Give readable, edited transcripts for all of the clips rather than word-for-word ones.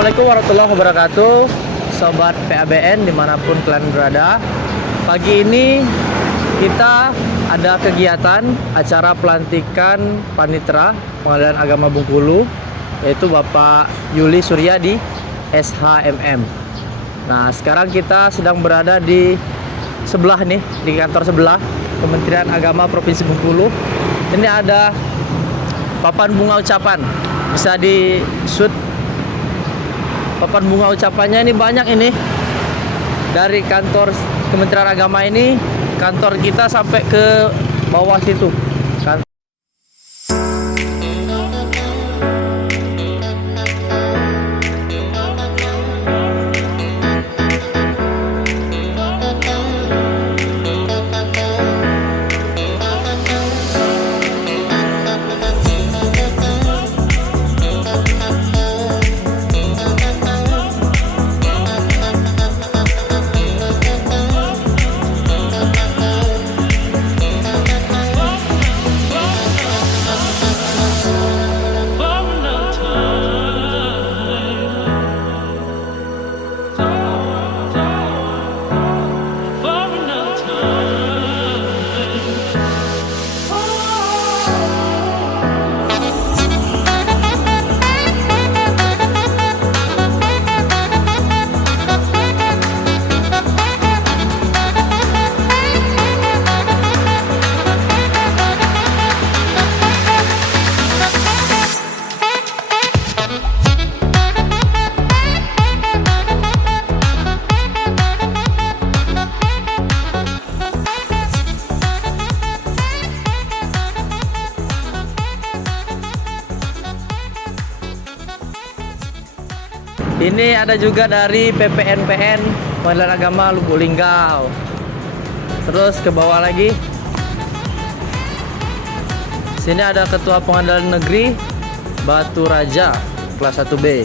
Assalamualaikum warahmatullahi wabarakatuh, Sobat PABN dimanapun kalian berada. Pagi ini kita ada kegiatan acara pelantikan Panitera Pengadilan Agama Bengkulu, yaitu Bapak Yuli Suryadi SHMM. Nah, sekarang kita sedang berada di sebelah nih, di kantor sebelah Kementerian Agama Provinsi Bengkulu. Ini ada papan bunga ucapan, bisa di shoot. Papan bunga ucapannya ini banyak ini. Dari kantor Kementerian Agama ini, kantor kita sampai ke bawah situ. Ini ada juga dari PPNPN Pengadilan Agama Lubuk Linggau. Terus ke bawah lagi. Sini ada Ketua Pengadilan Negeri Batu Raja kelas 1B,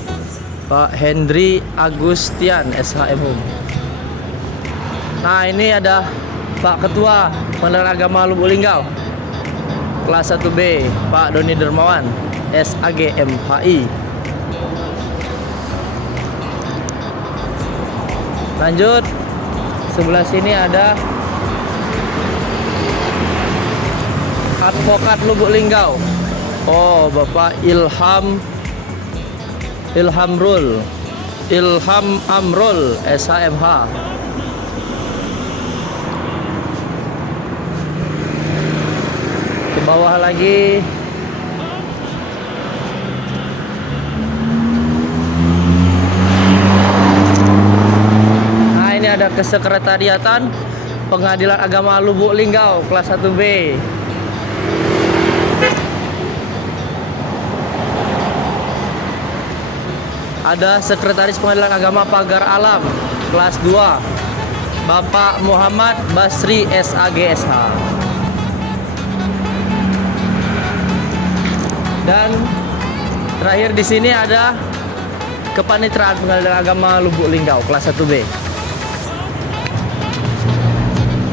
Pak Hendri Agustian SHMM. Nah, ini ada Pak Ketua Pengadilan Agama Lubuk Linggau kelas 1B, Pak Doni Dermawan SAG MHI. Lanjut, sebelah sini ada Advokat Lubuk Linggau. Oh, Bapak Ilham Amrul SHMH. Di bawah lagi ada Kesekretariatan Pengadilan Agama Lubuk Linggau kelas 1B. Ada Sekretaris Pengadilan Agama Pagar Alam kelas 2, Bapak Muhammad Basri SAG SH. Dan terakhir di sini ada Kepanitraan Pengadilan Agama Lubuk Linggau kelas 1B.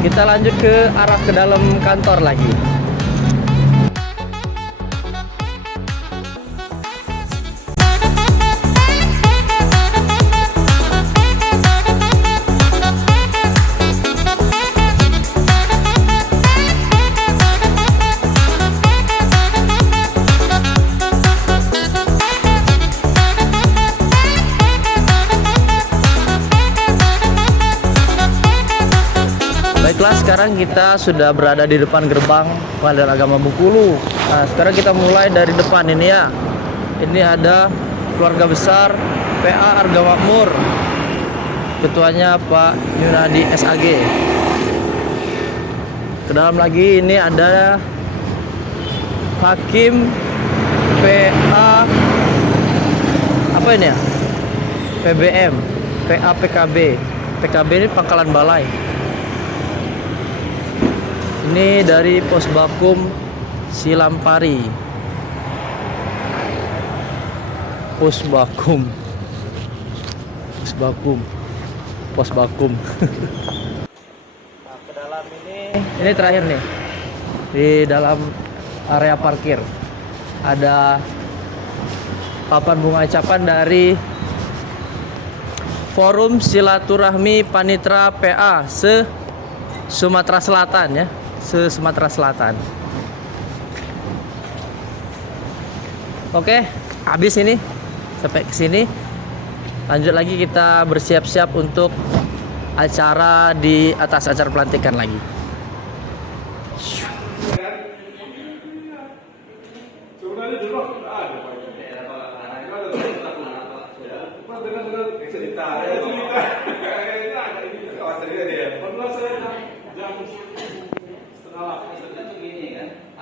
Kita lanjut ke arah ke dalam kantor lagi. Baiklah, sekarang kita sudah berada di depan gerbang Pengadilan Agama Bengkulu. Nah, sekarang kita mulai dari depan ini ya. Ini ada keluarga besar PA Arga Makmur. Ketuanya Pak Yunadi SAG. Ke dalam lagi ini ada Hakim PA apa ini ya? PBM, PA PKB. PKB ini Pangkalan Balai. Ini dari Posbakum Silampari. Posbakum. Nah, ke dalam ini terakhir nih. Di dalam area parkir ada papan bunga ucapan dari Forum Silaturahmi Panitra PA Sumatera Selatan ya, Sumatera Selatan. Oke, habis ini sampai ke sini. Lanjut lagi kita bersiap-siap untuk acara di atas, acara pelantikan lagi.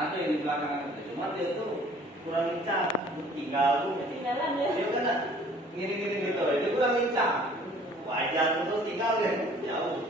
Ada yang di belakang itu, cuma dia tuh kurang lincah, tinggal tuh ketinggalan ya. Dia kan ngiring-ngiring gitu, itu kurang lincah. Wajar terus tinggal deh, jauh.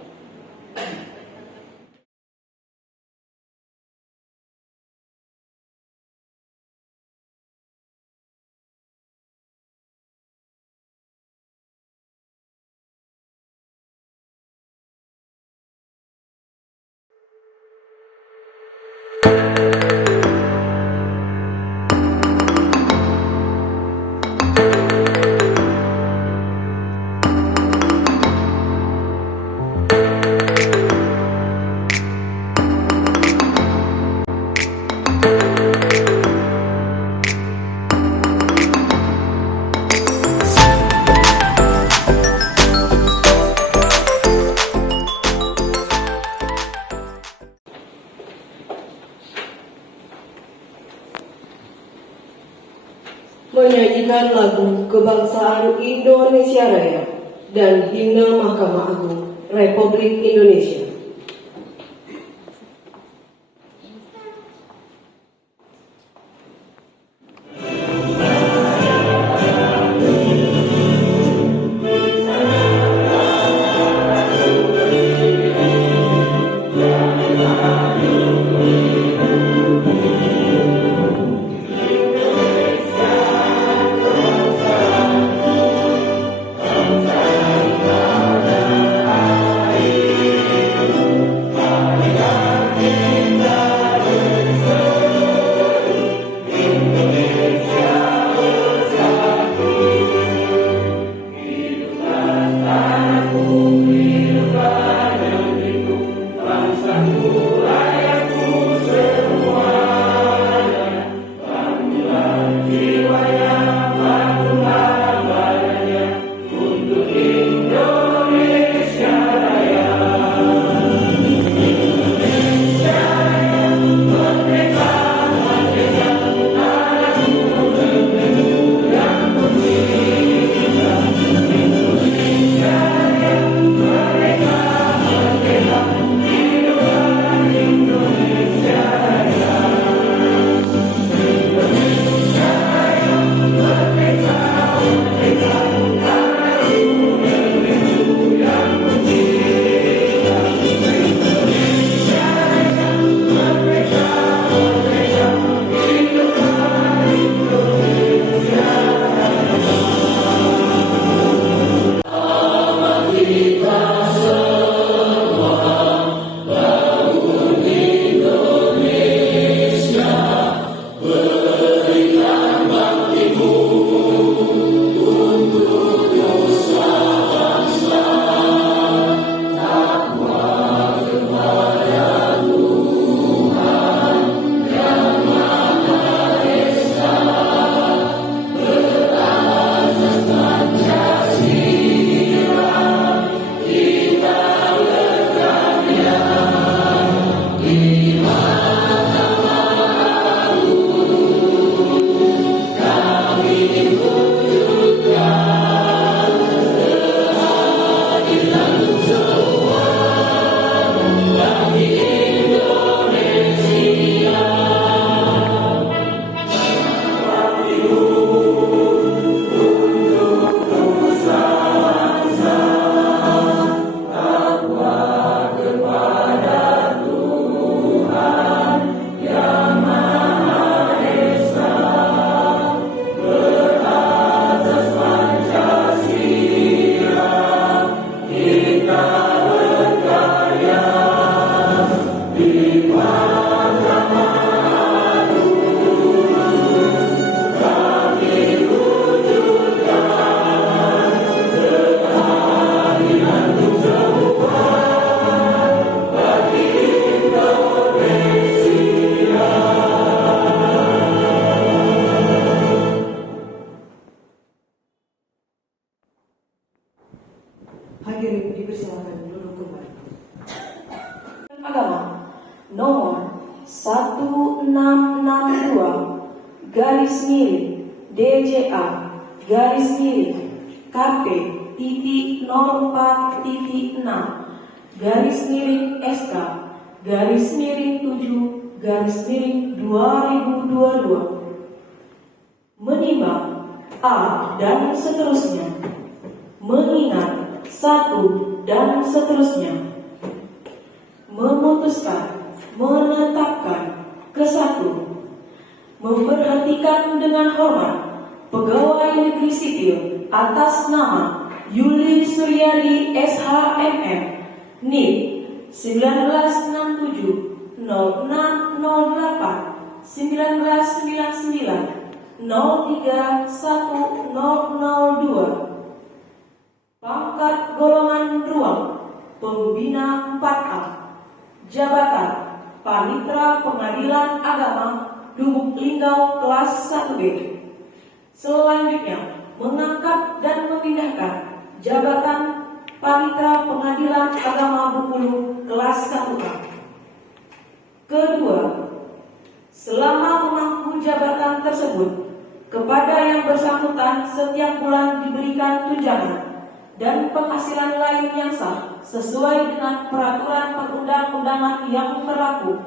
Menyanyikan lagu Kebangsaan Indonesia Raya dan Himne Mahkamah Agung Republik Indonesia. DJA KP-04-6/SK-7/2022 menimbang A dan seterusnya, mengingat 1 dan seterusnya, memutuskan, menetapkan ke-1, memberhentikan dengan hormat pegawai negeri sipil atas nama Yuli Suryadi SHMM NIP 1967 0608 1999 031002, pangkat golongan ruang pembina 4A, jabatan Panitra Pengadilan Agama Lubuk Linggau kelas 1B. Selanjutnya, mengangkat dan memindahkan jabatan Panitra Pengadilan Agama Bengkulu kelas 1A. Kedua, selama memangku jabatan tersebut, kepada yang bersangkutan setiap bulan diberikan tunjangan dan penghasilan lain yang sah sesuai dengan peraturan perundang-undangan yang berlaku.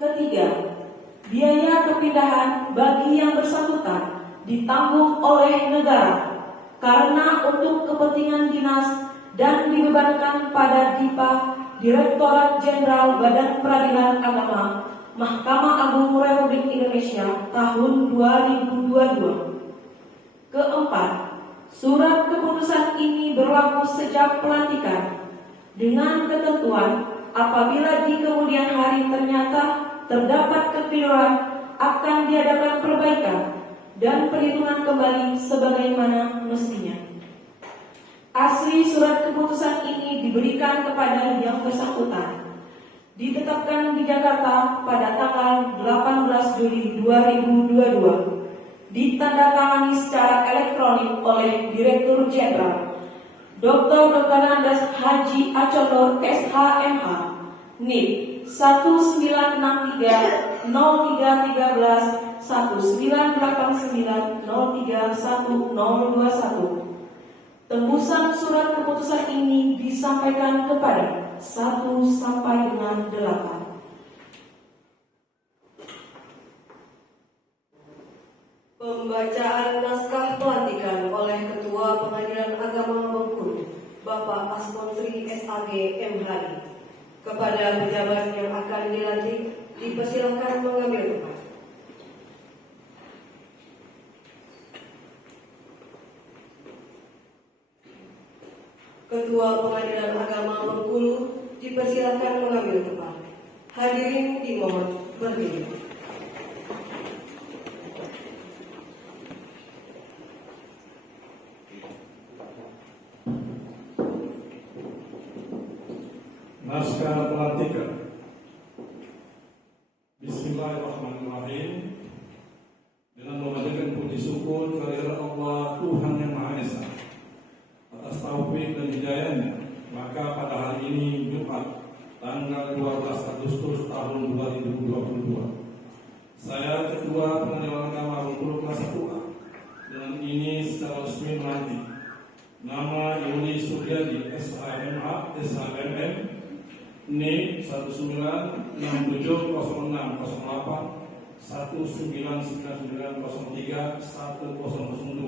Ketiga, biaya kepindahan bagi yang bersangkutan ditanggung oleh negara karena untuk kepentingan dinas dan dibebankan pada DIPA, Direktorat Jenderal Badan Peradilan Agama Mahkamah Agung Republik Indonesia tahun 2022. Keempat, surat keputusan ini berlaku sejak pelantikan dengan ketentuan apabila di kemudian hari ternyata terdapat kekeliruan akan diadakan perbaikan dan perhitungan kembali sebagaimana mestinya. Asli surat keputusan ini diberikan kepada yang bersangkutan. Ditetapkan di Jakarta pada tanggal 18 Juli 2022. Ditandatangani secara elektronik oleh Direktur Jenderal Dr. Andes Haji Acondo SHMH NIP 1963 0313 1989 031021. Tembusan surat keputusan ini disampaikan kepada 1 sampai dengan 8. Pembacaan naskah pelantikan oleh Ketua Pengadilan Agama Bengkulu, Bapak Asmon Sri SAG MHI. Kepada pejabat yang akan dilantik, dipersilakan mengambil tempat. Ketua Pengadilan Agama Bengkulu dipersilakan mengambil tempat. Hadirin dimohon berdiri. Naskah pelantikan. Bismillahirrahmanirrahim. Dengan memanjatkan puji syukur kehadirat Allah Tuhan Yang Maha Esa atas taufik dan hidayahnya, maka pada hari ini Jumat tanggal 12 Agustus tahun 2022, saya Ketua Pengadilan Agama Bengkulu kelas 1A dengan ini secara resmi melantik nama Yuli Suryadi SHMH SHMM NIP 1997081999031002,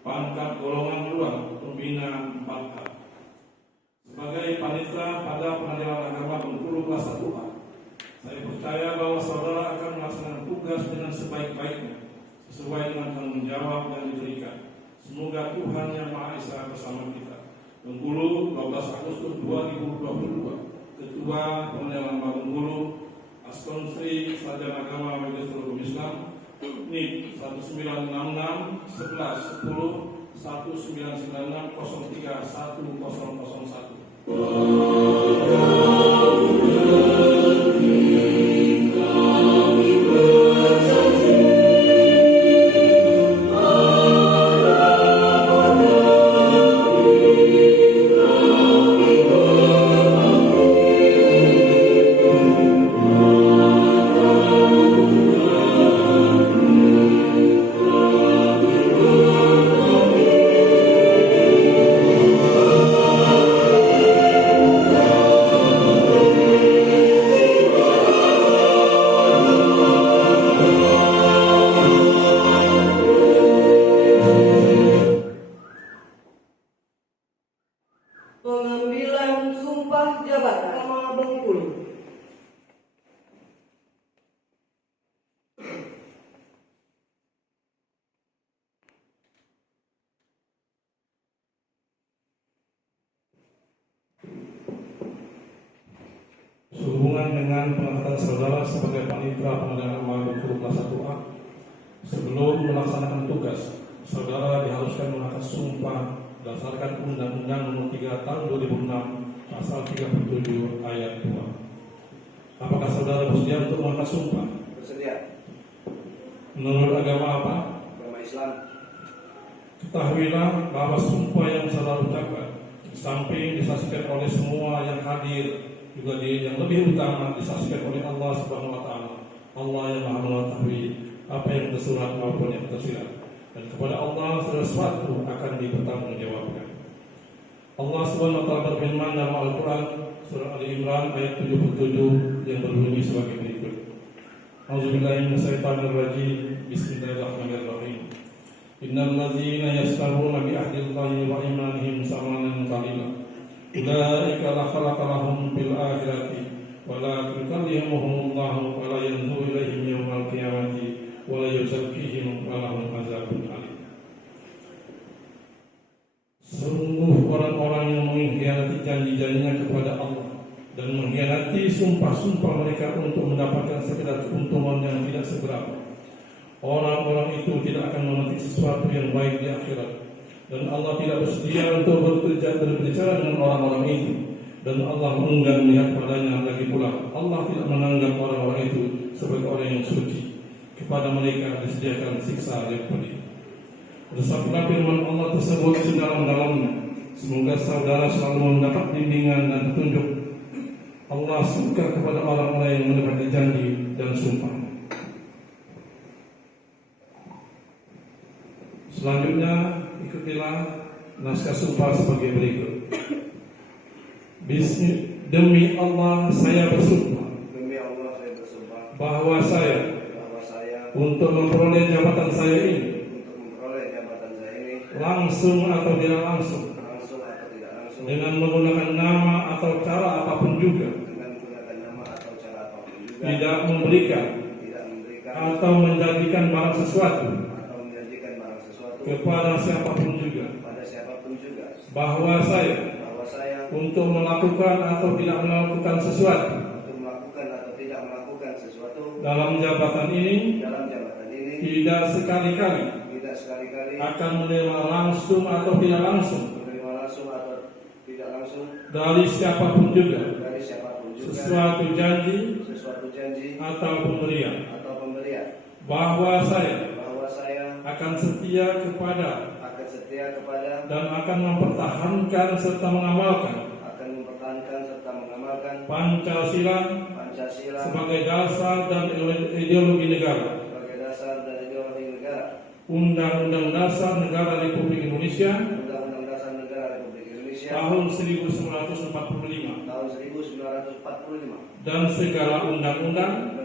pangkat golongan ruang pembina 4A, sebagai panitera pada Pengadilan Agama Bengkulu kelas 1A. Saya percaya bahwa saudara akan melaksanakan tugas dengan sebaik-baiknya sesuai dengan tanggung jawab yang diberikan. Semoga Tuhan Yang Maha Esa bersama kita. Bengkulu 12 Agustus 2022. Ketua Pengadilan Agama Bengkulu Aston Sri Sarjana Agama Magister Hukum Islam NIP 1996 11 10 1996 031001. berkenaan dengan pengangkatan saudara sebagai panitera pengadilan agama Bengkulu kelas 1A. Sebelum melaksanakan tugas, saudara diharuskan mengangkat sumpah berdasarkan Undang-Undang Nomor 3 Tahun 2006 Pasal 37 Ayat 2. Apakah saudara bersedia untuk mengangkat sumpah? Bersedia. Menurut agama apa? Agama Islam. Ketahuilah bahwa sumpah yang saudara ucapkan, di samping disaksikan oleh semua yang hadir, juga yang lebih utama disaksikan oleh Allah Subhanahu wa taala. Allah yang Maha mengetahui apa yang tersurat maupun yang tersirat. Dan kepada Allah segala sesuatu akan dipertanggungjawabkan. Allah Subhanahu wa taala berfirman dalam Al-Qur'an surah Ali Imran ayat 77 yang berbunyi sebagai berikut. A'udzubillahi minasyaitonirrajim. Bismillahirrahmanirrahim. Innal ladzina yastaruna bi ahdillahi wa imanihim samanan qalila. Ulaika la khalaqa lahum fil akhirati wa la yukallimuhumullahu wa la yanzuru ilaihim yawmal qiyamati wa la yuzakkihim wa lahum adzabun alim. Sungguh orang-orang yang mengkhianati janji-janjinya kepada Allah dan mengkhianati sumpah-sumpah mereka untuk mendapatkan sekedar keuntungan yang tidak seberapa. Orang-orang itu tidak akan memetik sesuatu yang baik di akhirat, dan Allah tidak bersedia untuk berbicara dengan orang-orang itu, dan Allah enggan melihat padanya. Lagi pula Allah tidak menanggap orang-orang itu sebagai orang yang suci. Kepada mereka disediakan siksa yang pedih. Bersabda firman Allah tersebut sedalam-dalamnya. Semoga saudara selalu mendapat bimbingan dan petunjuk. Allah suka kepada orang-orang yang menepati janji dan sumpah. Selanjutnya ikutilah naskah sumpah sebagai berikut. Demi Allah saya bersumpah. Demi Allah saya bersumpah Bahwa saya untuk memperoleh jabatan saya ini langsung atau tidak langsung, dengan menggunakan nama atau cara apapun juga, tidak memberikan atau menjanjikan barang sesuatu kepada siapapun juga, bahwa saya untuk melakukan atau tidak melakukan sesuatu dalam jabatan ini tidak sekali-kali akan menerima langsung atau tidak langsung dari siapapun juga sesuatu janji atau pemberian, bahwa saya akan setia kepada dan akan mempertahankan serta mengamalkan Pancasila sebagai dasar dan ideologi negara, Undang-Undang Dasar Negara Republik Indonesia tahun 1945 dan segala undang-undang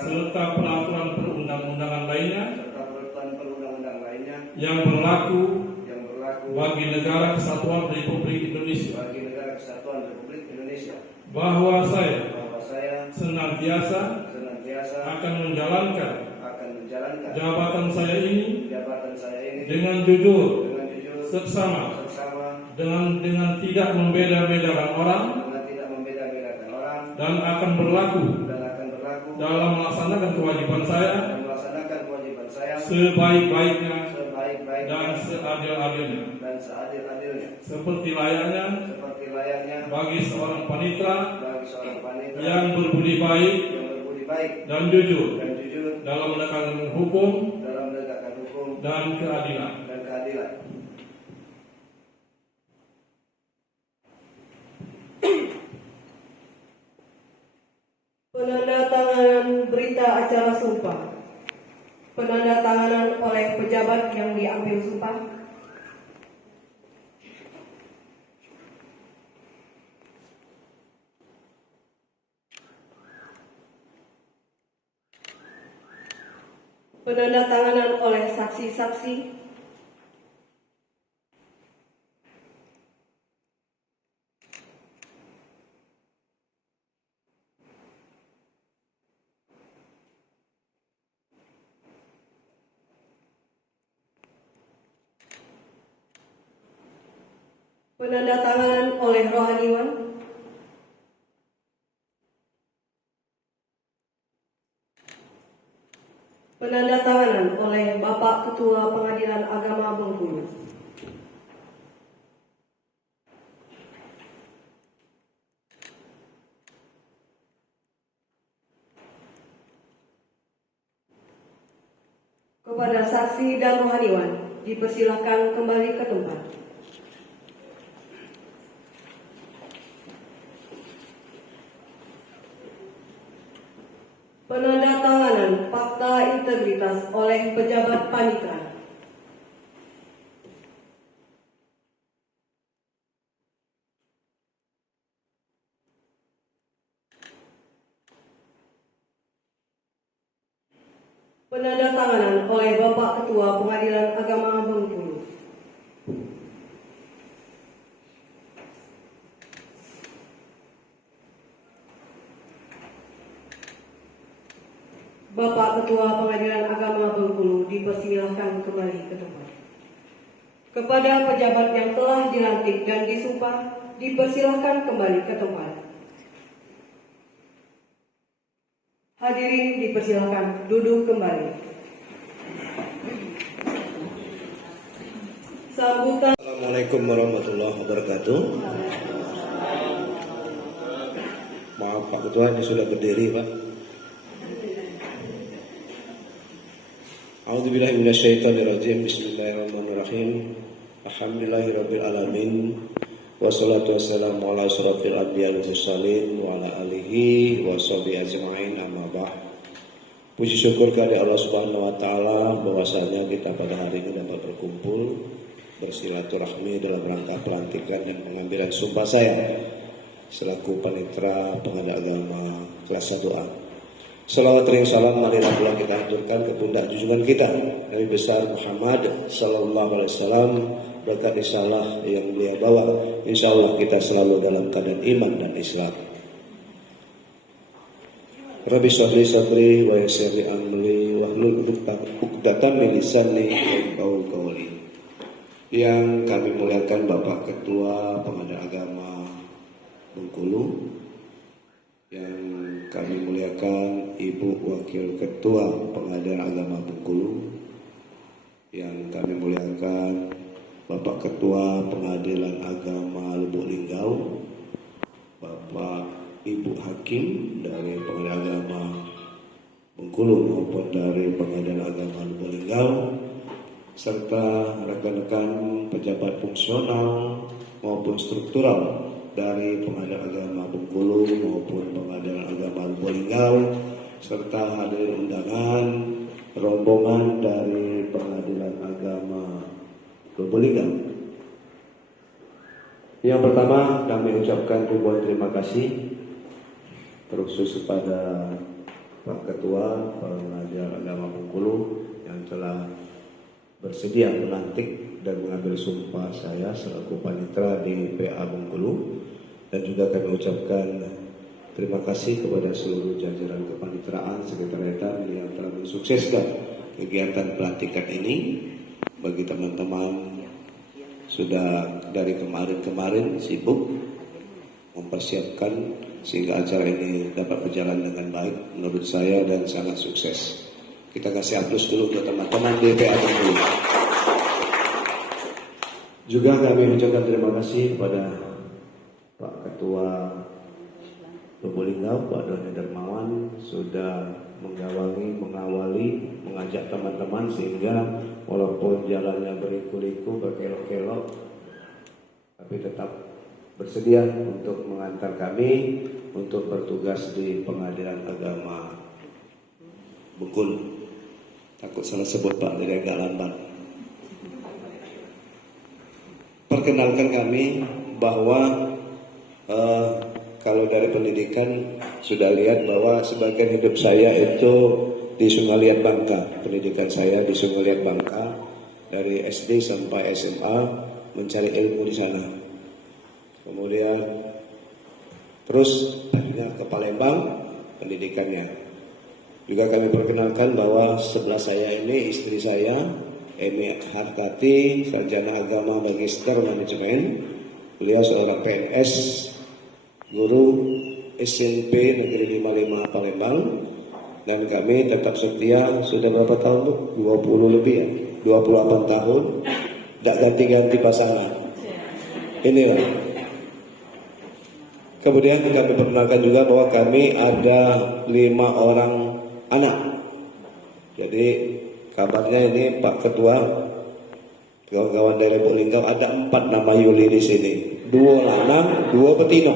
serta peraturan perundang-undangan lainnya yang berlaku bagi negara kesatuan Republik Indonesia, bahwa saya senantiasa akan menjalankan jabatan saya ini dengan jujur, seksama, dengan tidak membeda-bedakan orang, dan akan berlaku dalam melaksanakan kewajiban saya sebaik-baiknya dan seadil-adilnya, seperti layaknya bagi seorang panitera yang berbudi baik dan jujur dalam menegakkan hukum dan keadilan. Penandatanganan berita acara sumpah. Penandatanganan oleh pejabat yang diambil sumpah. Penandatanganan oleh saksi-saksi. Penandatanganan oleh rohaniwan. Penandatanganan oleh Bapak Ketua Pengadilan Agama Bengkulu. Kepada saksi dan rohaniwan, dipersilakan kembali ke tempat. Penandatanganan fakta integritas oleh pejabat panitera. Penandatanganan oleh Bapak Ketua Pengadilan Agama Bengkulu. Bapak Ketua Pengadilan Agama Bengkulu dipersilahkan kembali ke tempat. Kepada pejabat yang telah dilantik dan disumpah, dipersilahkan kembali ke tempat. Hadirin dipersilakan duduk kembali. Sambutan. Assalamualaikum warahmatullahi wabarakatuh. Maaf Pak Ketua, ini sudah berdiri Pak. A'udzubillahi minasyaitonirrajim. Bismillahirrahmanirrahim. Alhamdulillahirabbil alamin. Wassalatu wassalamu ala asyrafil anbiya'i wal mursalin wa ala alihi wa sahbihi ajma'in, amma ba'd. Puji syukur kepada Allah Subhanahu wa taala bahwasanya kita pada hari ini dapat berkumpul bersilaturahmi dalam rangka pelantikan dan pengambilan sumpah saya selaku panitera Pengadilan Agama kelas 1A. Salawat dan salam marilah pula kita aturkan ke pundak junjungan kita Nabi besar Muhammad sallallahu alaihi wasallam. Berkat risalah yang beliau bawa, insya Allah kita selalu dalam keadaan iman dan Islam. Rabbi sholli sadri wa yassirli amri wahlul 'uqdatam min lisani yafqahu qawli. Yang kami muliakan Bapak Ketua Pengadilan Agama Bengkulu, yang kami muliakan Ibu Wakil Ketua Pengadilan Agama Bengkulu, yang kami muliakan Bapak Ketua Pengadilan Agama Lubuk Linggau, Bapak Ibu Hakim dari Pengadilan Agama Bengkulu maupun dari Pengadilan Agama Lubuk Linggau, serta rekan-rekan pejabat fungsional maupun struktural dari Pengadilan Agama Bengkulu maupun Pengadilan Agama Lubuk Linggau, serta hadirin undangan rombongan dari Pengadilan Agama Lubuk Linggau. Yang pertama kami ucapkan ribuan terima kasih terkhusus kepada Pak Ketua Pengadilan Agama Bengkulu yang telah bersedia melantik dan mengambil sumpah saya selaku panitera di PA Bengkulu, dan juga kami ucapkan terima kasih kepada seluruh jajaran kepaniteraan sekretariatan yang telah mensukseskan kegiatan pelantikan ini. Bagi teman-teman sudah dari kemarin sibuk mempersiapkan sehingga acara ini dapat berjalan dengan baik menurut saya dan sangat sukses. Kita kasih aplaus dulu untuk teman-teman di PA Bengkulu. Juga kami ucapkan terima kasih kepada Pak Ketua Lubuk Linggau, Pak Doni Dermawan, sudah mengawali, mengajak teman-teman sehingga walaupun jalannya berliku-liku, berkelok-kelok, tapi tetap bersedia untuk mengantar kami untuk bertugas di Pengadilan Agama Bengkulu. Takut salah sebut Pak, jadi agak lambat. Perkenalkan kami bahwa kalau dari pendidikan sudah lihat bahwa sebagian hidup saya itu di Sungai Liat Bangka. Pendidikan saya di Sungai Liat Bangka dari SD sampai SMA mencari ilmu di sana. Kemudian terus akhirnya ke Palembang pendidikannya. Juga kami perkenalkan bahwa sebelah saya ini istri saya Emi Hartati, sarjana agama magister manajemen. Beliau seorang PNS, guru SMP Negeri 55 Palembang. dan kami tetap setia sudah berapa tahun Bu? 20 lebih ya, 28 tahun tidak ganti-ganti pasangan. Ini ya. Kemudian kami perkenalkan juga bahwa kami ada 5 orang anak. Jadi kabarnya ini Pak Ketua, kawan-kawan dari Lubuk ada 4 nama Yuli di sini. 2 lanang, 2 betina.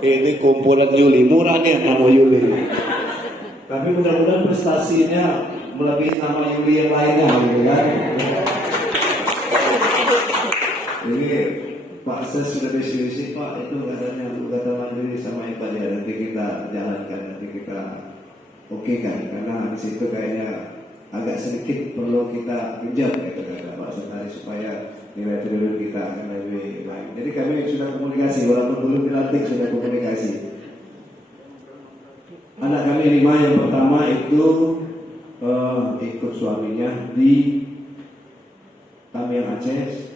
Ini kumpulan Yuli, murah nih nama Yuli. Tapi mudah-mudahan prestasinya melebihi nama Yuli yang lainnya, gitu kan? Ini Pak Ses sudah diskusi Pak, itu katanya kata mandiri sama Pak ya, nanti kita jalankan, nanti kita oke kan, karena di situ kayaknya agak sedikit perlu kita pinjam gitu kata Pak Sekretaris supaya nilai triliun kita akan lebih baik. Jadi kami sudah komunikasi, walaupun belum dilantik sudah komunikasi. Anak kami 5 yang pertama itu ikut suaminya di Tamiang Aceh.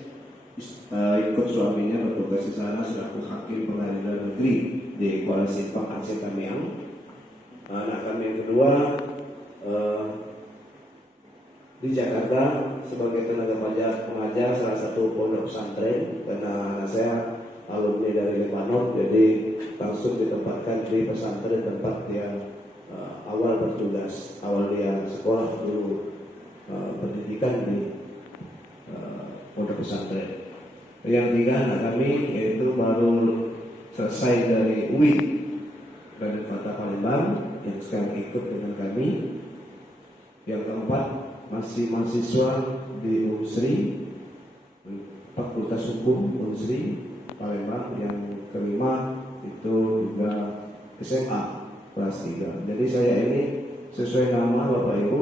Ikut suaminya bertugas di sana selaku hakim pengadilan negeri di Kuala Simpang Aceh Tamiang. Anak kami yang kedua di Jakarta sebagai tenaga pengajar salah satu pondok pesantren, karena anak saya alumni dari Lebanon, jadi langsung ditempatkan di pesantren tempat dia awal bertugas, awal dia sekolah dulu pendidikan di pondok pesantren. Yang 3 anak kami yaitu baru selesai dari UI dan Kota Palembang yang sekarang ikut dengan kami. Yang keempat masih mahasiswa di Unsri, Fakultas Hukum Unsri Palembang. Yang kelima itu juga SMA kelas 3. Jadi saya ini sesuai nama Bapak Ibu,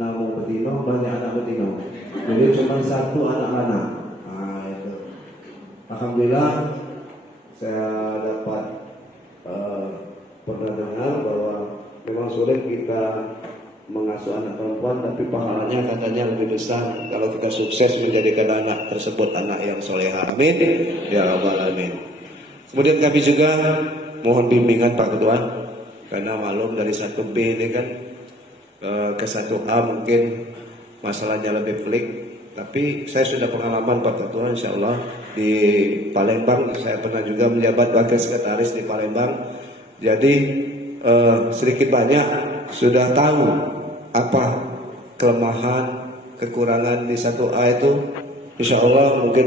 nama Betino, banyak anak Betino. Jadi cuma 1 anak anak. Alhamdulillah saya dapat pernah dengar bahwa memang sulit kita mengasuh anak perempuan, tapi pahalanya katanya lebih besar kalau kita sukses menjadikan anak tersebut anak yang soleha. Amin ya rabbal alamin. Kemudian kami juga mohon bimbingan Pak Ketua, karena malum dari 1B ini kan ke 1A mungkin masalahnya lebih pelik. Tapi saya sudah pengalaman Pak Ketua, insya Allah di Palembang saya pernah juga menjabat wakil sekretaris di Palembang. Jadi sedikit banyak sudah tahu apa kelemahan, kekurangan di 1A itu. Insya Allah mungkin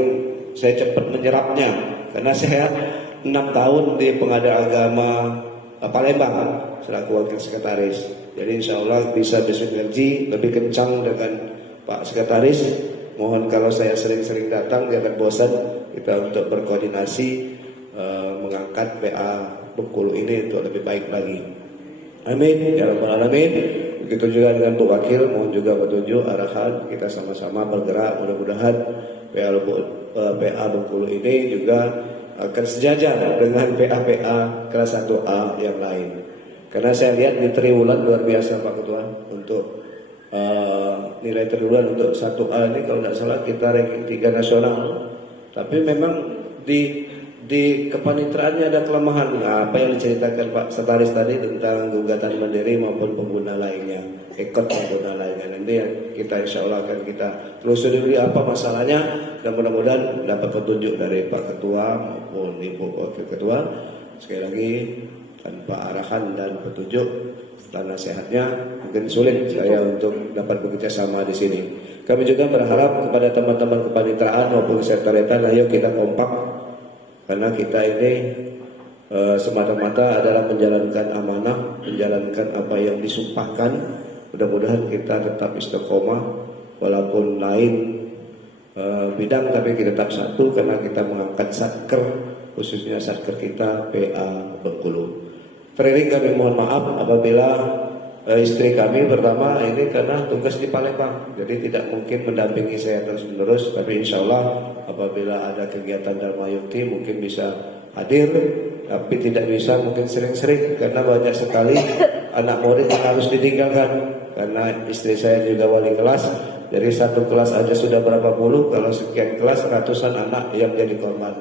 saya cepat menyerapnya, karena saya 6 tahun di Pengadilan Agama Palembang selaku wakil sekretaris. Jadi insya Allah bisa bersinergi lebih kencang dengan Pak Sekretaris. Mohon kalau saya sering-sering datang jangan bosan kita untuk berkoordinasi mengangkat PA Bengkulu ini untuk lebih baik lagi. Amin ya rabbal alamin. Begitu juga dengan Bu Wakil, mohon juga petunjuk arahan, kita sama-sama bergerak, mudah-mudahan PA Bengkulu ini juga akan sejajar dengan PA kelas 1A yang lain. Karena saya lihat di triwulan luar biasa Pak Ketua untuk nilai triwulan untuk 1A ini kalau tidak salah kita ranking 3 nasional. Tapi memang di kepanitraannya ada kelemahan. Nah, apa yang diceritakan Pak Sekretaris tadi tentang gugatan mandiri maupun pengguna lainnya, ikut pengguna lainnya. Nanti yang kita insya Allah akan kita telusuri apa masalahnya, dan mudah-mudahan dapat petunjuk dari Pak Ketua maupun Ibu Wakil Ketua. Sekali lagi tanpa arahan dan petunjuk dan nasihatnya mungkin sulit saya untuk dapat bekerja sama di sini. Kami juga berharap kepada teman-teman kepanitraan maupun sekretariatan, ayo kita kompak, karena kita ini semata-mata adalah menjalankan amanah, menjalankan apa yang disumpahkan. Mudah-mudahan kita tetap istiqomah walaupun lain bidang, tapi kita tetap satu karena kita mengangkat satker, khususnya satker kita PA Bengkulu. Terakhir kami mohon maaf apabila istri kami pertama ini karena tugas di Palembang, jadi tidak mungkin mendampingi saya terus-menerus. Tapi insya Allah apabila ada kegiatan Dharma Yukti mungkin bisa hadir, tapi tidak bisa mungkin sering-sering karena banyak sekali anak murid yang harus ditinggalkan. Karena istri saya juga wali kelas, dari satu kelas aja sudah berapa puluh, kalau sekian kelas ratusan anak yang jadi korban.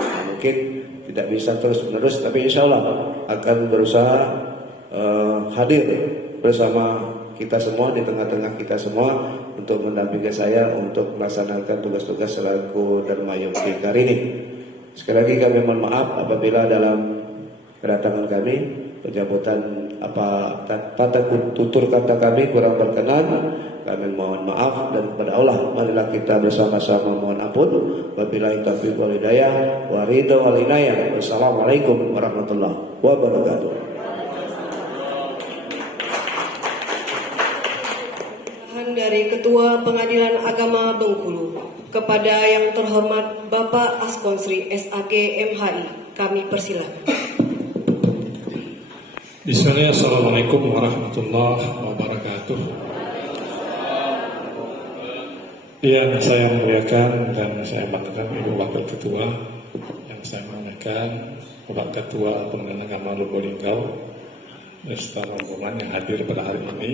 Nah, mungkin tidak bisa terus-menerus, tapi insya Allah akan berusaha hadir bersama kita semua, di tengah-tengah kita semua, untuk mendampingi saya untuk melaksanakan tugas-tugas selaku Dharma Yukti kali ini. Sekali lagi kami mohon maaf apabila dalam kedatangan kami, penjemputan patah tutur kata kami kurang berkenan, kami mohon maaf, dan kepada Allah marilah kita bersama-sama mohon ampun. Wabillahi taufiq wal hidayah wa ridha wal inayah. Wassalamualaikum warahmatullahi wabarakatuh. Dari Ketua Pengadilan Agama Bengkulu kepada yang terhormat Bapak Askonsri SAG MHI, kami persilakan. Bismillah, Assalamualaikum warahmatullahi wabarakatuh. Yang saya muliakan dan saya banggakan Ibu Wakil Ketua, yang saya muliakan Bapak Ketua Pengadilan Agama Lubuk-Linggau beserta rombongan yang hadir pada hari ini.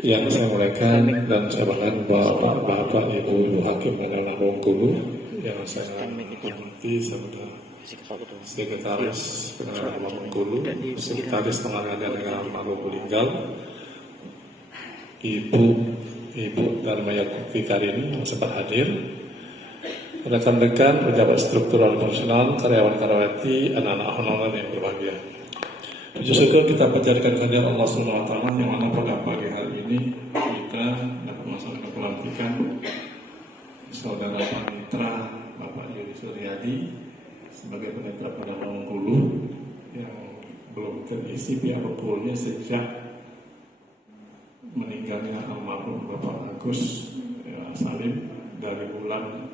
Yang saya muliakan dan saya banggakan Bapak Ibu Hakim Pengadilan Bengkulu, yang saya hormati serta Sekretaris Pengadilan Bengkulu, Sekretaris Pengadilan Agama Lubuk-Linggau, Ibu Dharma Yukti Karini yang sempat hadir, rekan-rekan pejabat struktural profesional, karyawan-karyawati, anak-anak honorer yang berbahagia. Puji syukur kita panjatkan kehadirat Allah Subhanahu wa taala yang mana pada pagi hari ini kita dapat melaksanakan pelantikan saudara panitra Bapak Yudi Suryadi sebagai panitra pada Bengkulu yang belum terisi pihak Bengkulunya sejak meninggalnya almarhum Bapak Agus Salim dari bulan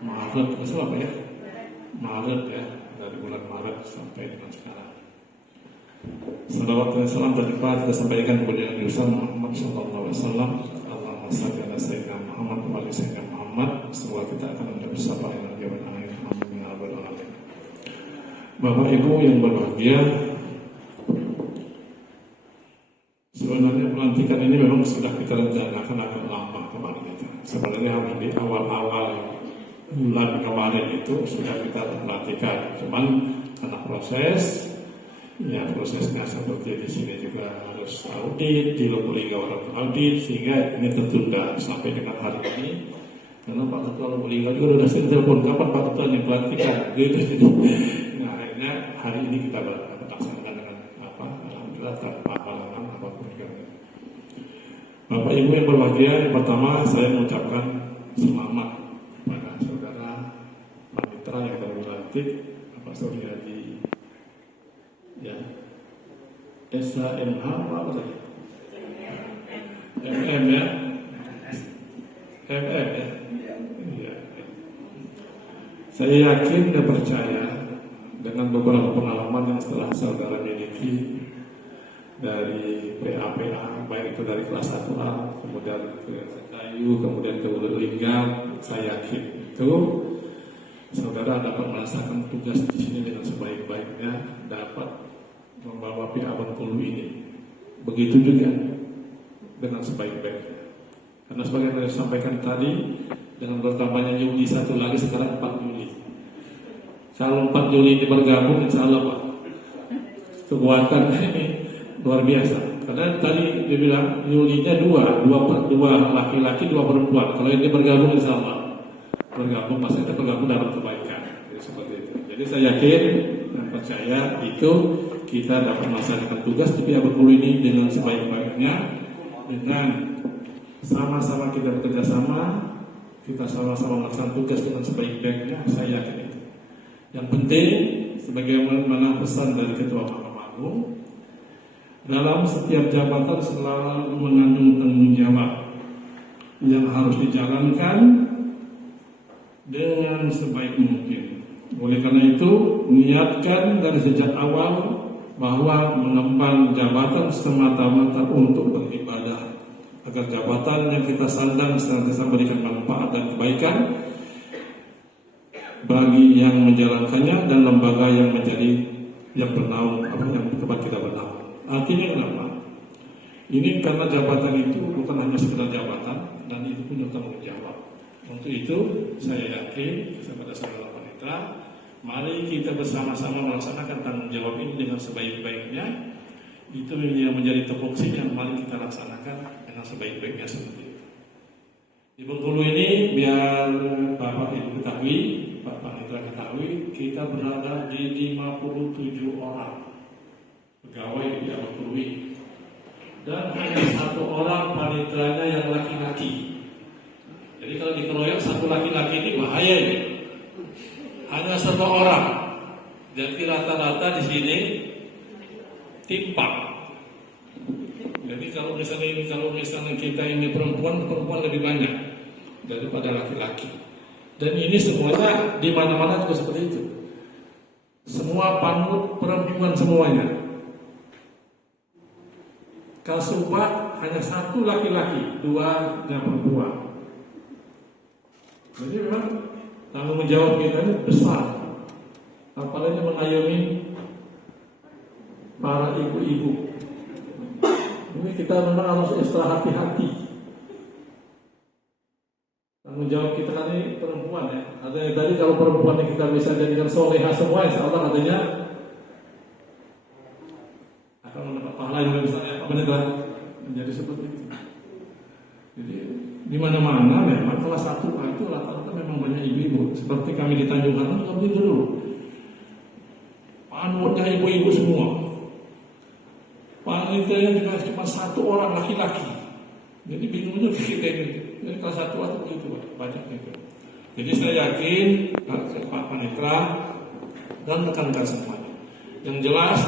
Maret, Maret ya, dari bulan Maret sampai dengan sekarang. Salawat dan salam terdepan kita sampaikan kepada Nabi Muhammad sallallahu alaihi wasallam. Allahumma shalli ala sayyidina Muhammad wa ala sayyidina Muhammad. Semoga kita akan mendapat syafaat yang jalan akhir. Amin ya rabbal alamin. Bapak Ibu yang berbahagia, sebenarnya pelantikan ini memang sudah kita rencanakan agak lama kemarin itu. Sebenarnya di awal-awal bulan kemarin itu sudah kita pelantikan, cuman karena prosesnya seperti di sini juga harus audit, di Lubuk-Linggau harus audit, sehingga ini tertunda sampai dengan hari ini. Karena Pak Ketua Lubuk-Linggau juga sudah telepon kapan Pak Ketua yang pelantikan, gitu. Nah akhirnya hari ini kita melaksanakan dengan alhamdulillah tanpa halangan apapun. Bapak Ibu yang berbahagia, yang pertama saya mengucapkan selamat kepada saudara panitra yang baru dilantik, Bapak Suryadi. Ya, SHMH apa tadi? MM ya, MM ya. Ya. Saya yakin dan percaya dengan beberapa pengalaman yang setelah saudara miliki dari PA, baik itu dari kelas 1A, kemudian ke Kayu, kemudian ke Lubuk-Linggau, saya yakin itu saudara dapat merasakan tugas di sini dengan sebaik-baiknya, dapat membawa pihak Bengkulu ini. Begitu juga dengan sebaik-baiknya. Karena sebagaimana saya sampaikan tadi, dengan bertambahnya Juli satu lagi, sekarang 4 Juli. Kalau 4 Juli ini bergabung, insya Allah Pak, kekuatan ini luar biasa. Karena tadi dia bilang Julinya dua laki-laki, 2 perempuan. Kalau ini bergabung, insya Allah bergabung, maksudnya bergabung dalam kebaikan. Jadi seperti itu. Jadi saya yakin dan percaya itu kita dapat melaksanakan tugas di pihak Bengkulu ini dengan sebaik-baiknya, dengan sama-sama kita bekerja sama, kita sama-sama melaksanakan tugas dengan sebaik-baiknya. Saya yakin itu. Yang penting, sebagaimana pesan dari Ketua Mahkamah Agung, dalam setiap jabatan selalu mengandung tanggung jawab yang harus dijalankan dengan sebaik mungkin. Oleh karena itu, niatkan dari sejak awal bahwa mengemban jabatan semata-mata untuk beribadah, agar jabatan yang kita sandang senantiasa memberikan manfaat dan kebaikan bagi yang menjalankannya dan lembaga yang menjadi yang bernaung, yang tempat kita bernaung. Artinya kenapa? Ini karena jabatan itu bukan hanya sekedar jabatan, dan itu punya tanggung jawab. Untuk itu saya yakin kepada saudara panitra Mari kita bersama-sama melaksanakan tanggung jawab ini dengan sebaik-baiknya. Itu yang menjadi tupoksi yang mari kita laksanakan dengan sebaik-baiknya seperti itu. Di Bengkulu ini biar Bapak Ibu ketahui, Pak Panitra ketahui, kita berada di 57 orang pegawai di Bengkulu ini. Dan hanya 1 orang panitranya yang laki-laki. Jadi kalau dikeroyok 1 laki-laki ini bahaya ini. Hanya 1 orang. Jadi rata-rata di sini timpang. Jadi kalau misalnya kita ini perempuan lebih banyak daripada laki-laki. Dan ini semuanya di mana-mana juga seperti itu. Semua panut perempuan semuanya. Kasubat hanya 1 laki-laki, 2 perempuan. Jadi memang tanggung jawab kita ini besar. Apalagi mengayomi para ibu-ibu. Ini kita memang harus ekstra hati-hati. Tanggung jawab kita kan ini perempuan ya. Artinya tadi kalau perempuan yang kita bisa jadikan soleha semua, insya Allah artinya akan mendapat pahala yang misalnya benar menjadi seperti itu. Jadi di mana-mana memang kelas 1A itu rata-rata memang banyak ibu-ibu. Seperti kami di Tanjung Karang juga begitu dulu. Panutnya ibu-ibu semua. Panitnya juga cuma 1 orang laki-laki. Jadi bingung juga kita ini. Jadi kelas 1A itu begitu banyak itu. Jadi saya yakin Pak Panitra dan rekan-rekan semuanya. Yang jelas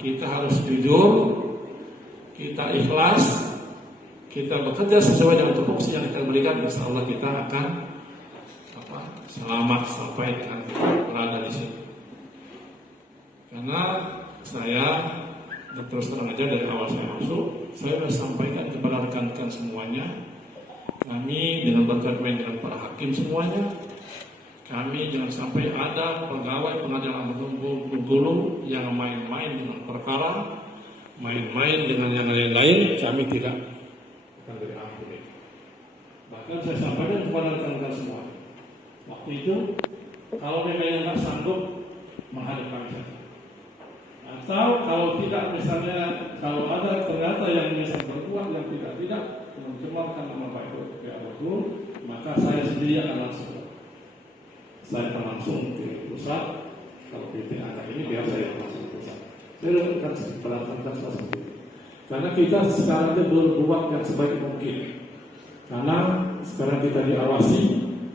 kita harus jujur, kita ikhlas, kita bekerja sesuai dengan tupoksi yang kita berikan. Insya Allah kita akan selamat sampai dengan kita berada di sini. Karena saya terus terang aja dari awal saya masuk, saya sudah sampaikan kepada rekan-rekan semuanya. Kami dengan berkat dengan para hakim semuanya, kami jangan sampai ada pegawai pengadilan Bengkulu yang main-main dengan perkara, main-main dengan yang lain-lain. Kami tidak akan beri ampun. Bahkan saya sampaikan kepada rekan-rekan semua, waktu itu kalau mereka yang tak sanggup menghadap kami saja. Atau kalau tidak misalnya kalau ada ternyata yang misalnya berbuat yang tidak mencemarkan nama baik Bengkulu, maka saya sendiri akan langsung ke pusat. Kalau PT anak ini biar saya langsung ke pusat. Saya lakukan perhatian seperti itu. Karena kita sekarang itu berbuat yang sebaik mungkin. Karena sekarang kita diawasi,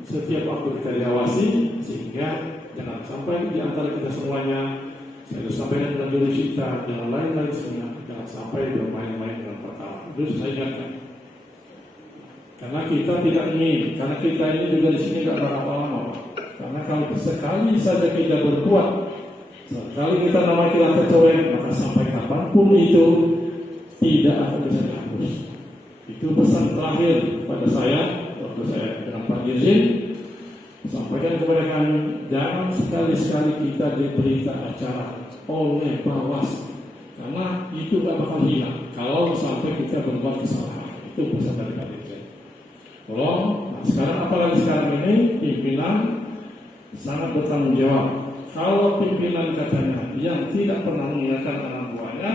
setiap waktu kita diawasi, sehingga jangan sampai di antara kita semuanya, saya sudah sampaikan dengan diri kita, dengan lain-lain semua, jangan sampai bermain-main dengan perkara. Itu saya ingatkan. Karena kita tidak ingin, karena kita ini juga di sini tidak lama-lama. Karena kalau sekali saja kita berbuat, sekali kita nama kita tercoreng, maka sampai kapanpun itu tidak akan bisa dihapus. Itu pesan terakhir pada saya waktu saya dengan Pak Dirjen, sampaikan kepada kami, jangan sekali-sekali kita diberita acara oleh Bawaslu, karena itu tidak bakal hilang kalau sampai kita berbuat kesalahan. Itu pesan dari Pak Dirjen. Nah sekarang apalagi sekarang ini pimpinan sangat bertanggung jawab. Kalau pimpinan katanya yang tidak pernah mengingatkan anak buahnya,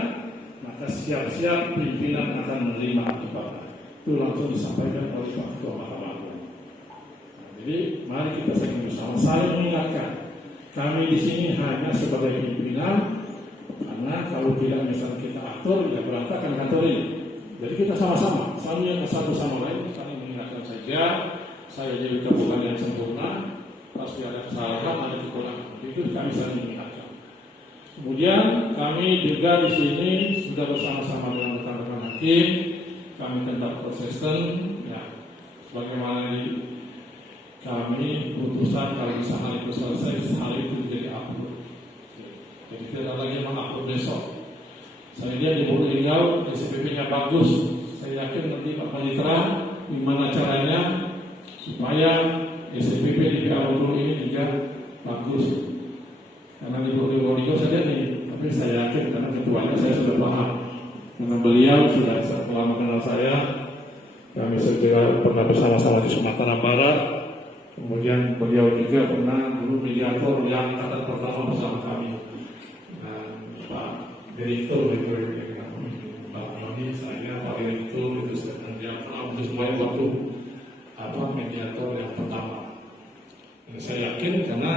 maka siap-siap pimpinan akan menerima akibatnya. Itu langsung disampaikan oleh Pak Ketua Mahkamah Agung. Jadi mari kita bersama saling mengingatkan. Kami di sini hanya sebagai pimpinan, karena kalau tidak misalnya kita atur, ya berantakan kantor ini. Jadi kita sama-sama, saling satu sama lain, saling mengingatkan saja. Saya jadi bukan yang sempurna, pasti ada kesalahan, ada kekurangan. Itu kami saling mengingatkan. Kemudian kami juga di sini sudah bersama-sama dengan rekan-rekan hakim, kami tentang konsisten, ya, sebagaimana kami putusan kalau bisa hal itu selesai, hal itu menjadi upload. Jadi tidak lagi mengupload besok. Saya lihat di Bulu Tinggal, SPP-nya bagus. Saya yakin nanti Pak Panitra gimana caranya supaya SPP di Bengkulu ini juga bagus. Karena di Bulu Tinggal saja nih, tapi saya yakin karena ketuanya saya sudah paham. Karena beliau sudah lama kenal saya, kami segera pernah bersama-sama di Sumatera Barat, Kemudian beliau juga pernah dulu mediator yang angkatan pertama bersama kami. Pak Direktur itu Pak Yoni, saya Pak Direktur itu sedang dia pernah untuk semuanya waktu mediator yang pertama. Dan saya yakin karena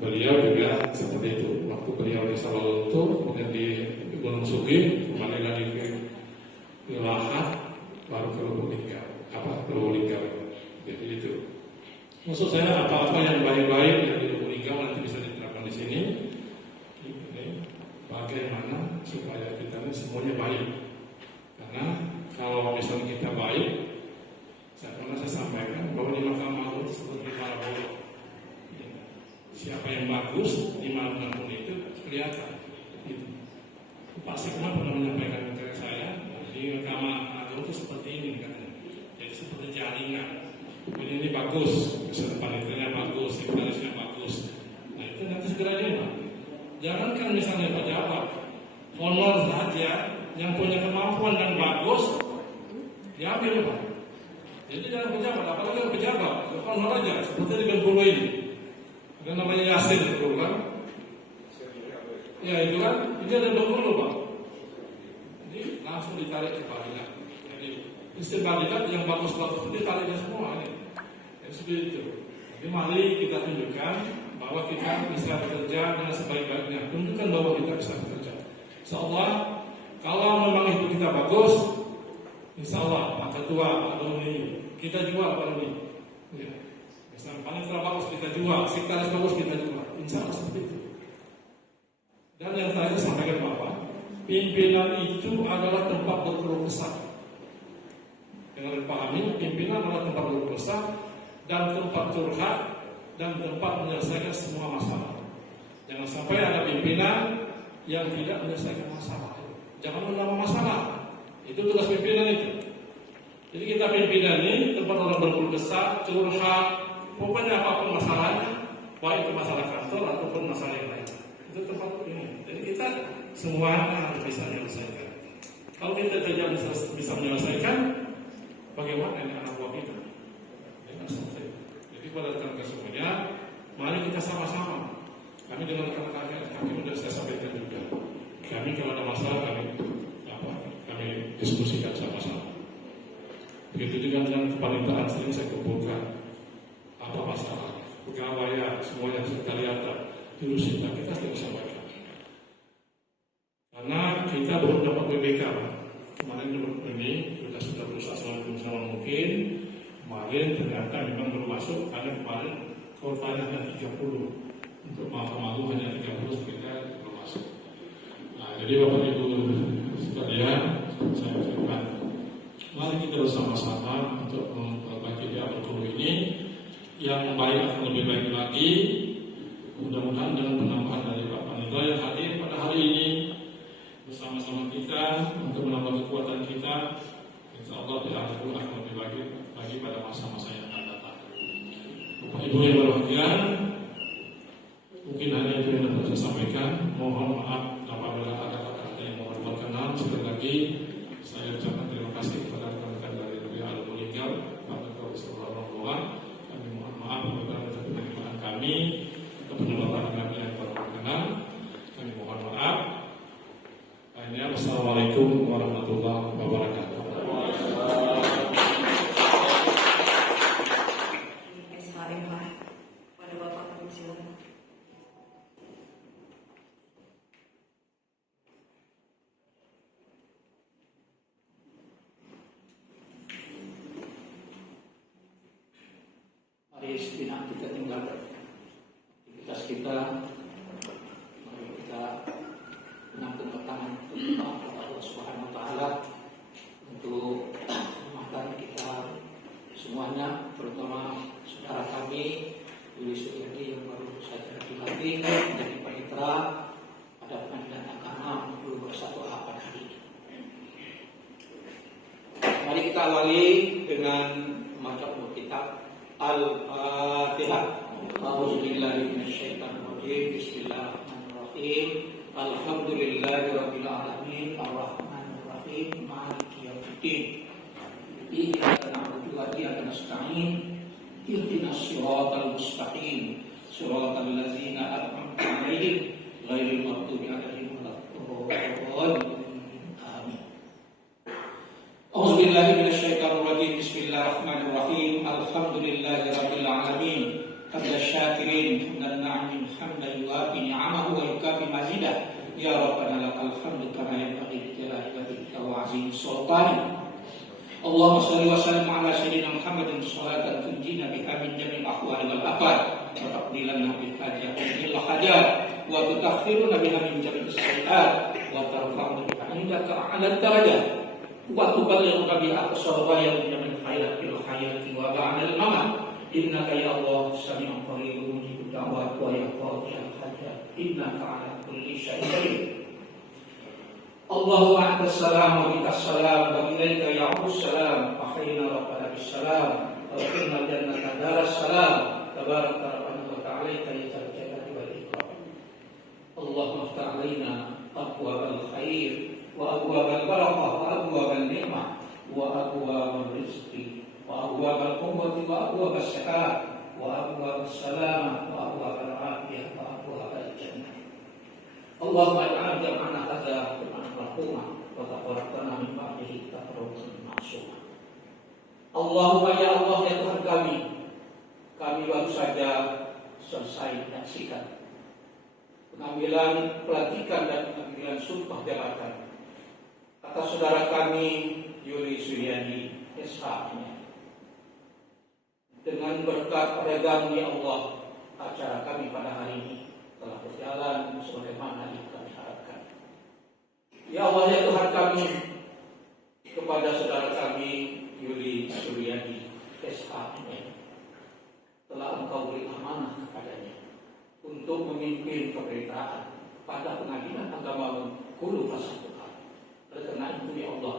beliau juga seperti itu. Waktu beliau di Sawalunto, kemudian di Gunung Sugi, kembali lagi ke Lahat, baru ke Lubuk Linggau. Jadi itu. Maksud saya apa-apa yang baik-baik yang di Lubuk Linggau nanti bisa diterapkan di sini. Ini bagaimana supaya kita ini semuanya baik. Karena kalau misalnya kita baik, saya sampaikan bahwa di Mahkamah Agung seperti para bola. Siapa yang bagus di manapun itu kelihatan. Pak Sekma pernah menyampaikan ke saya di Mahkamah Agung itu seperti ini katanya. Jadi seperti jaringan. Ini bagus, misalnya panitianya bagus, sekretarisnya bagus. Nah itu nanti segera ini Pak. Jangankan misalnya pejabat, honor saja yang punya kemampuan dan bagus diambil Pak. Jadi jangan pejabat, apalagi pejabat, honor aja seperti di Bengkulu ini. Ada namanya Yasin itu kan? Ya itu kan, ini ada Bengkulu Pak. Jadi langsung ditarik ke Balikat. Jadi istri Balikat yang bagus-bagus itu ditariknya semua ini. Jadi seperti itu. Jadi mari kita tunjukkan bahwa kita bisa bekerja dengan sebaik-baiknya. Tunjukkan bahwa kita bisa bekerja. Insyaallah, kalau memang itu kita bagus, insyaallah Pak Ketua, Pak Doni, kita jual Pak Doni. Ya. Misalnya panitra bagus kita jual, sekretaris bagus kita jual. Insyaallah seperti itu. Dan yang terakhir sampaikan Bapak, pimpinan itu adalah tempat berkeluh kesah. Dengan dipahami, pimpinan adalah tempat berkeluh kesah dan tempat curhat dan tempat menyelesaikan semua masalah. Jangan sampai ada pimpinan yang tidak menyelesaikan masalah. Jangan menambah masalah. Itu tugas pimpinan itu. Jadi kita pimpinan ini tempat orang berkeluh kesah, curhat, pokoknya apapun masalahnya, baik itu masalah kantor ataupun masalah yang lain. Itu tempat ini. Jadi kita semuanya harus bisa menyelesaikan. Kalau kita tidak bisa menyelesaikan, bagaimana ini anak buah kita? Jadi pada rekan-rekan semuanya, mari kita sama-sama. Kami dengan rekan-rekan kami sudah saya sampaikan juga. Kami kalau ada masalah kami diskusikan sama-sama. Begitu juga dengan kepanitraan sering saya kumpulkan apa masalah pegawai ya semuanya sekretariat diurusin kita tidak sampaikan. Karena kita belum dapat BBK. Kemarin ini sudah berusaha sama mungkin. Kemarin ternyata memang belum masuk karena kemarin kuotanya hanya 30. Untuk Mahkamah Agung hanya 30 sekitar belum masuk. Nah, jadi Bapak Ibu sekalian, saya ucapkan mari kita bersama-sama untuk memperbaiki dia Bengkulu ini yang baik akan lebih baik lagi. Mudah-mudahan dengan penambahan dari Pak Panitra yang hadir pada hari ini bersama-sama kita untuk menambah kekuatan kita, insya Allah dia akan lebih baik lagi pada masa-masa yang akan datang. Bapak Ibu yang berbahagia, mungkin hanya itu yang dapat saya sampaikan. Mohon maaf apabila ada kata-kata yang mohon berkenan. Sekali lagi saya ucapkan terima kasih kepada rekan-rekan dari Lubuk Linggau, Pak Ketua Seluruh Rombongan. Kami mohon maaf apabila ada penerimaan kami atau penolakan kami yang berkenan. Kami mohon maaf. Wassalamualaikum warahmatullahi wabarakatuh. SHMH pada Bapak kami silakan. Mari sejenak kita tinggalkan aktivitas kita. Mari kita menampung tangan kepada Allah Subhanahu Wa Taala untuk memahkan kita semuanya, terutama saudara kami Yuli Suryadi yang baru saja dilantik menjadi panitera pada Pengadilan Agama Bengkulu 1A pada hari ini. Mari kita awali dengan membaca kitab Al-Fatihah. A'udzubillahi minasyaitonir rajim. Bismillahirrahmanirrahim. Alhamdulillahirabbil alamin arrahmanir rahim maliki yaumiddin. Iyyaka na'budu wa iyyaka nasta'in. ihdinas siratal mustaqim siratal ladzina an'amta 'alaihim ghairil maghdubi 'alaihim waladdallin. Amin. A'udzubillahi minasyaitonir rajim. Bismillahirrahmanirrahim. Alhamdulillahirabbil alamin. Hamdan syakirin dan na'min hamdan yuafi ni'amahu wa yukafi mazidah. Ya Rabbana lakal hamdu kama yanbaghi li jalali wajhika wa 'azimi sultanik. Allahumma shalli wa sallim ala sayyidina Muhammadin salatan tunjina biha min jami'il ahwali wal afat wa taqdilanna bil hajati hajat wa tutakhiruna biha min jami'is sayyi'at wa tarfa'una biha indaka 'ala darajat wa tuballighuna biha aqsal ghayat min khairat fil hayati wa ba'da al mamat. Innaka ya Allah sami'un qaribun mujibud da'wat wa ya qadiyal hajat innaka 'ala kulli syai'in qadir. Allahumma antas salam wa minkas salam wa ilaika ya'udus salam wa hayyina rabbana bis salam wa qina jannata daras salam tabarak rabbana wa ta'ala ya zal jalali wal ikram. Allahumma iftah 'alaina abwaabal khair wa abwaabal barakah wa abwaabal ni'mah wa abwaabal rizqi wa abwaabal quwwati wa abwaabas sehat wa abwaabas salamah wa abwaabal afiyah wa abwaabal jannah. Allahumma ij'al jam'ana hadza jam'an marhumah wa taqabbal min ba'dihi taqabbal ma'sumah. Allahumma ya Allah ya Tuhan kami baru saja selesai menyaksikan pengambilan pelantikan dan pengambilan sumpah jabatan atas saudara kami Yuli Suryadi SH. Dengan berkat ridha-Mu ya Allah, acara kami pada hari ini telah berjalan sebagaimana yang kami harapkan. Ya Allah ya Tuhan kami, kepada saudara kami Yuli Suryadi SH telah Engkau beri amanah kepadanya untuk memimpin pemberitaan pada Pengadilan Agama Bengkulu Pasar Tuhan. Oleh karena itu ya Allah,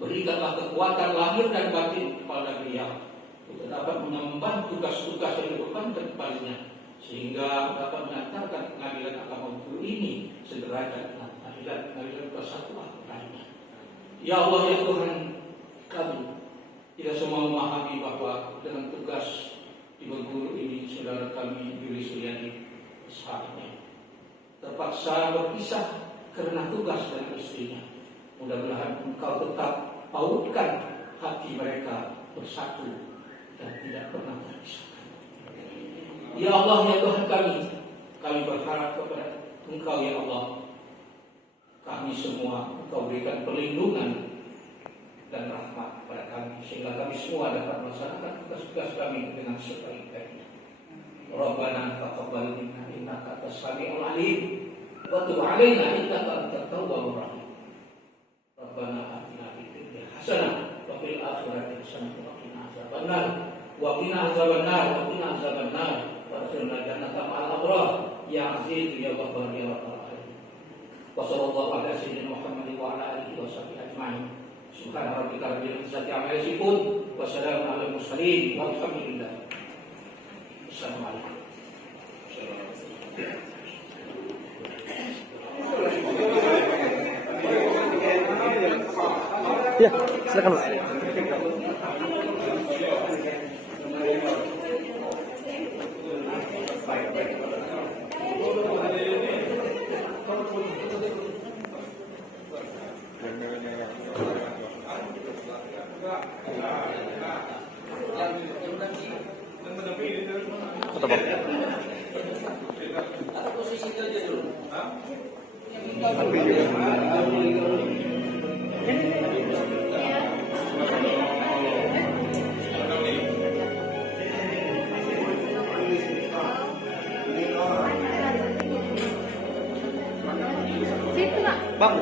berikanlah kekuatan lahir dan batin kepada beliau untuk dapat mengemban tugas-tugas yang dibebankan kepadanya sehingga dapat mengantarkan Pengadilan Agama Bengkulu ini sederajat dengan pengadilan persatuan lainnya. Ya Allah ya Tuhan kami, kita semua memahami bahwa dengan tugas di Bengkulu ini saudara kami Yuli Suryadi SH terpaksa berpisah karena tugas dengan istrinya. Mudah-mudahan Engkau tetap pautkan hati mereka bersatu dan tidak pernah terpisahkan. Ya Allah ya Tuhan kami berharap kepada Engkau ya Allah, kami semua Engkau berikan perlindungan dan rahmat kepada kami sehingga kami semua dapat melaksanakan tugas-tugas kami dengan sebaik-baiknya. Rabbana taqabbal minna innaka antas samiul alim wa tub 'alaina innaka antat tawwabur rahim. Rabbana atina fid dunya hasanah wa fil akhirati hasanah wa qina azabannar wa qina azabannar wa qina azabannar wa adkhilna jannata ma'al abrar ya aziz ya ghafar ya rabbal alamin. Wa sallallahu ala sayyidina Muhammadin wa ala alihi wa sahbihi ajma'in. Subhana rabbika rabbil izzati amma yasifun wa salamun alal mursalin walhamdulillah. Assalamualaikum. Ya, silakan Pak. Foto Pak. Bang.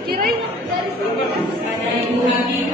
Kirain dari sini. Ibu Habib.